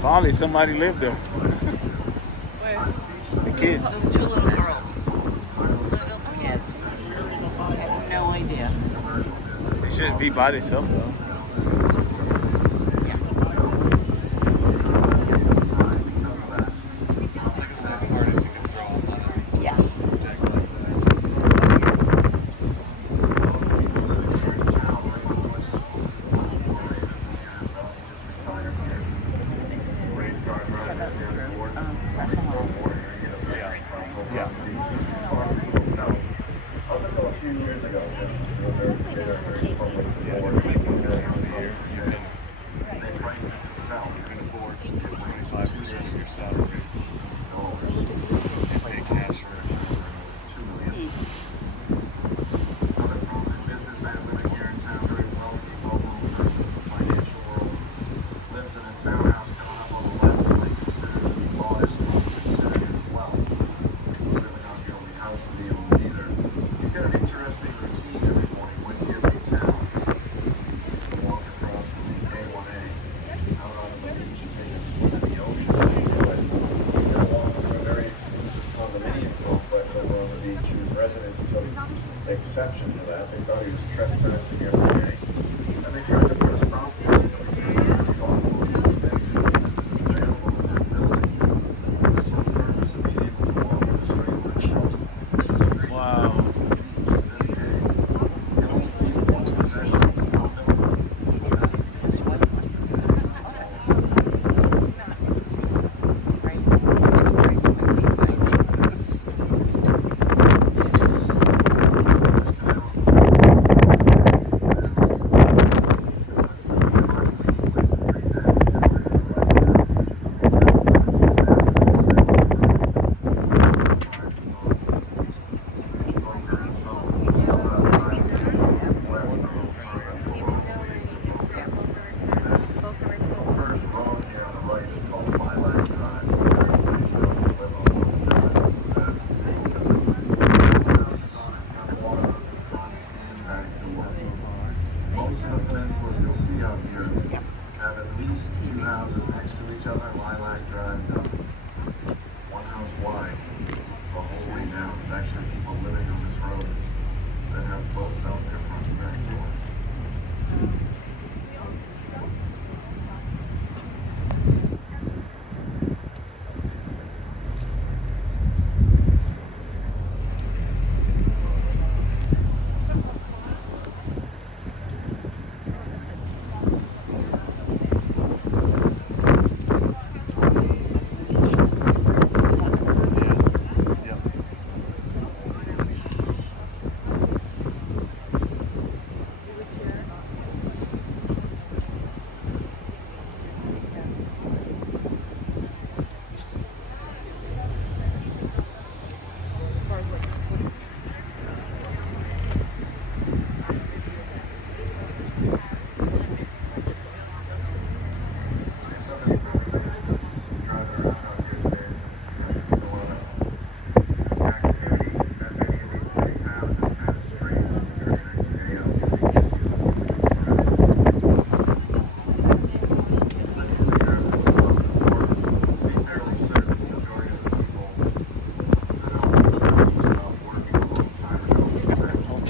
Finally, somebody lived there. Where? The kids. Those two little girls. Little kids. I have no idea. They shouldn't be by themselves though. Exception to that, they thought he was trespassing every day, and they tried to put a stop to it, so he turned around and called for his fencing available in that building. The sole purpose of being able to walk with a straight line across. Wow. To this day, he can only keep one possession of the building. It's not insane, right? The price might be much. Most of the peninsulas you'll see out here have at least two houses next to each other, Lilac Drive doesn't. One house wide. The whole way down. It's actually people living on this road that have boats out their front and back door.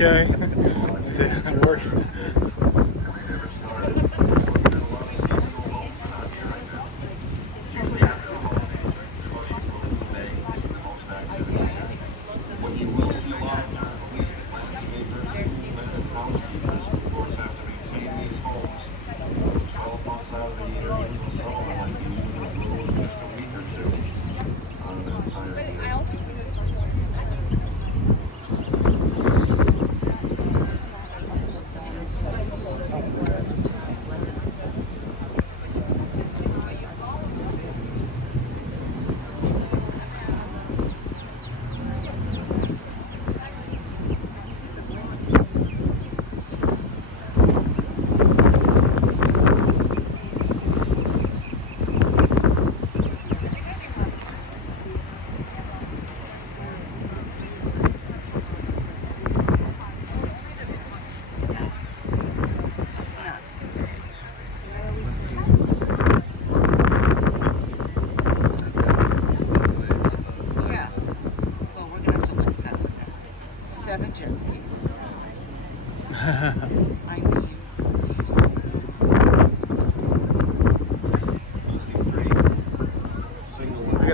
Okay. Is it working?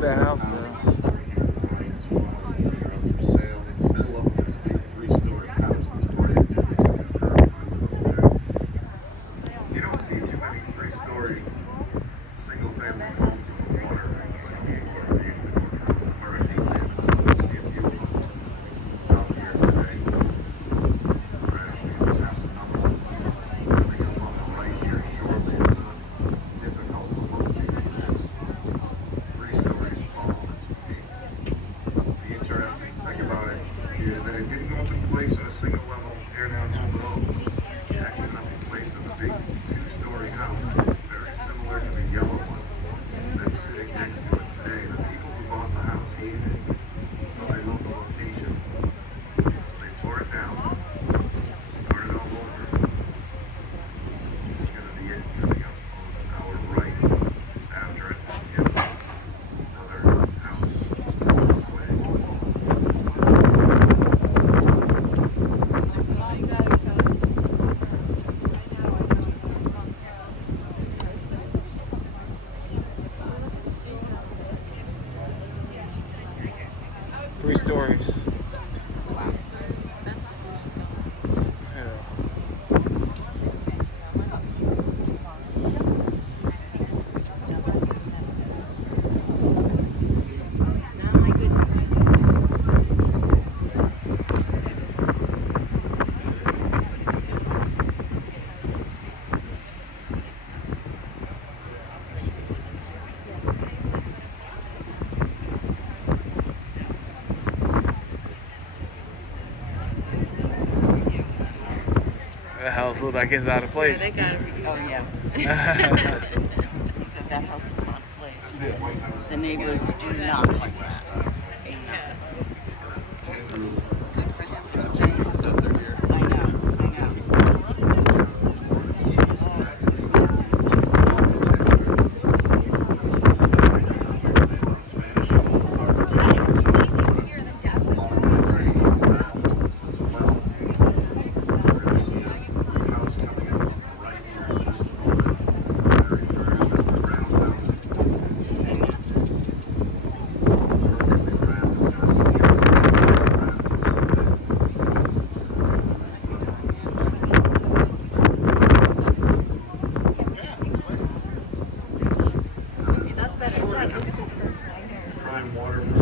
that house though. For sale. In the middle of it is a big 3-story house that's brand new. It's got a curb over there. You don't see too many 3-story single-family homes on the water. You see hurricane damage. You see a few of them out here today. We're actually going to pass the number coming up on the right here shortly. It's not difficult to locate. It's 3 stories tall. It's big. The interesting thing about it is that it didn't go up in place on a single level tear down home at all. It actually went up in place on a big 2-story house, very similar to the yellow one that's sitting next to it today. The people who bought the house hated it, but they loved the location. So they tore it down, started all over. This is going to be it coming up on our right after it. Yep, another house on the way. Three stories. Yeah. That house looks like it's out of place. They got it. Oh, yeah. He said that house was out of place. The neighbors do not like that. Good for him for staying. I know. Prime waterfront